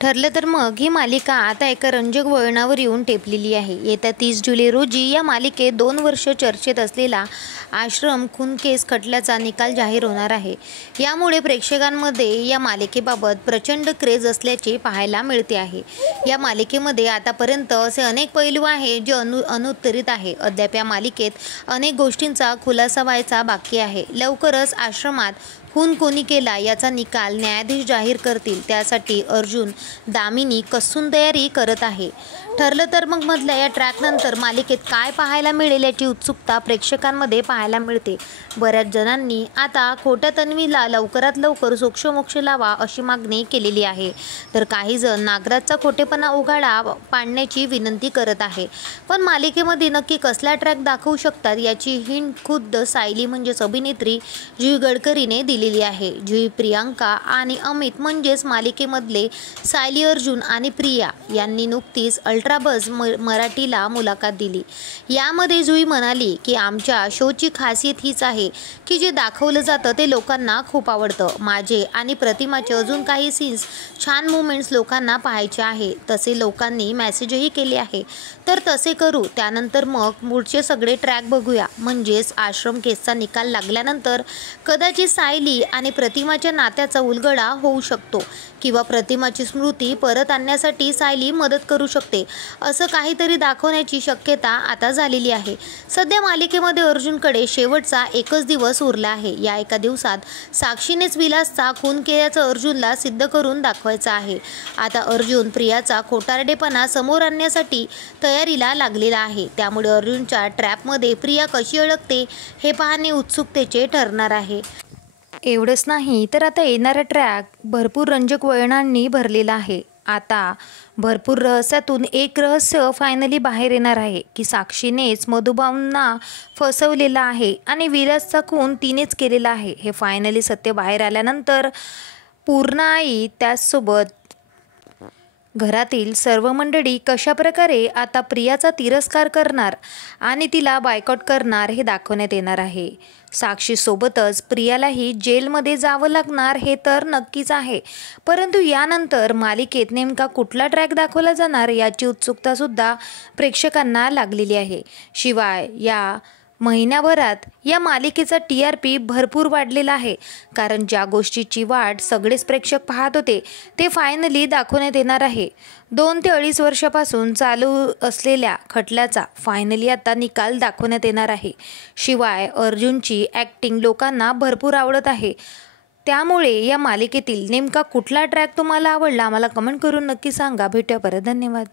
ठरलं तर मग ही मालिका आता एका रंजक वळणावर येऊन टेपलेली आहे। येत्या 30 जुलै रोजी या मालिकेत 2 वर्ष चर्चेत असलेला आश्रम खून केस खटल्याचा निकाल जाहीर होणार आहे। यामुळे प्रेक्षकांमध्ये या मालिकेबाबत प्रचंड क्रेज असल्याचे पाहायला मिळते आहे। या मालिकेमध्ये आतापर्यंत असे अनेक पैलू आहेत जे अनुत्तरित आहे। अद्याप या मालिकेत अनेक गोष्टींचा खुलासा व्हायचा बाकी आहे। लवकरच आश्रमात खून कोणी केला याचा निकाल न्यायाधीश जाहीर करतील, त्यासाठी अर्जुन दामिनी कसून तयारी करत आहे। ठरलं तर मग मधल्या या ट्रॅकनंतर मालिकेत काय पाहायला मिळेल याची उत्सुकता प्रेक्षकांमध्ये पाहायला मिळते। बऱ्याच जणांनी आता खोट्या तन्वीला लवकरात लवकर सोक्षमोक्ष लावा अशी मागणी केलेली आहे, तर काही जण नागराजचा खोटेपणा उघाडा पाडण्याची विनंती करत आहे। पण मालिकेमध्ये नक्की कसला ट्रॅक दाखवू शकतात याची हिंट खुद्द सायली म्हणजेच अभिनेत्री जुही गडकरीने दिलेली आहे। जुही प्रियांका आणि अमित म्हणजेच मालिकेमधले सायली, अर्जुन आणि प्रिया यांनी नुकतीच अल्ट्राबज मराठीला मुलाखत दिली। यामध्ये जुही म्हणाली की आमच्या शोची खासियत हीच आहे की जे दाखवलं जातं ते लोकांना खूप आवडतं। माझे आणि प्रतिमाचे अजून काही सीन्स, छान मुवमेंट्स लोकांना पाहायचे आहे, तसे लोकांनी मेसेजही केले आहे, तर तसे करू। त्यानंतर मग पुढचे सगळे ट्रॅक बघूया। म्हणजेच आश्रम केसचा निकाल लागल्यानंतर कदाचित सायली आणि प्रतिमाच्या नात्याचा उलगडा होऊ शकतो किंवा प्रतिमाची स्मृती परत आणण्यासाठी सायली मदत करू शकते, असं काहीतरी दाखवण्याची शक्यता आता झालेली आहे। सध्या मालिकेमध्ये अर्जुनकडे शेवटचा एकच दिवस उरला आहे। या एका दिवसात साक्षीनेच विलासचा खून केल्याचं अर्जुनला सिद्ध करून दाखवायचं आहे। आता अर्जुन प्रियाचा खोटारडेपणा समोर आणण्यासाठी तयारीला लागलेला आहे, त्यामुळे अर्जुनच्या ट्रॅपमध्ये प्रिया कशी अडकते हे पाहणे उत्सुकतेचे ठरणार आहे। एवढंच नाही तर आता येणारा ट्रॅक भरपूर रंजक वळणांनी भरलेला आहे। आता भरपूर रहस्यातून एक रहस्य फायनली बाहेर येणार आहे की साक्षीनेच मधुबाऊंना फसवलेला आहे आणि विलासचा खून तिनेच केलेला आहे। हे फायनली सत्य बाहेर आल्यानंतर पूर्णा आई त्याचसोबत घरातील सर्व मंडळी कशाप्रकारे आता प्रियाचा तिरस्कार करणार आणि तिला बायकॉट करणार हे दाखवण्यात येणार आहे। साक्षीसोबतच प्रियालाही जेलमध्ये जावं लागणार हे तर नक्कीच आहे, परंतु यानंतर मालिकेत नेमका कुठला ट्रॅक दाखवला जाणार याची उत्सुकतासुद्धा प्रेक्षकांना लागलेली आहे। शिवाय या महिन्याभरात या मालिकेचा TRP भरपूर वाढलेला आहे, कारण ज्या गोष्टीची वाट सगळेच प्रेक्षक पाहत होते ते फायनली दाखवण्यात येणार आहे। 2 ते 2.5 वर्षापासून चालू असलेल्या खटल्याचा फायनली आता निकाल दाखवण्यात येणार आहे। शिवाय अर्जुनची ॲक्टिंग लोकांना भरपूर आवडत आहे, त्यामुळे या मालिकेतील नेमका कुठला ट्रॅक तुम्हाला आवडला आम्हाला कमेंट करून नक्की सांगा। भेटूया परत, धन्यवाद।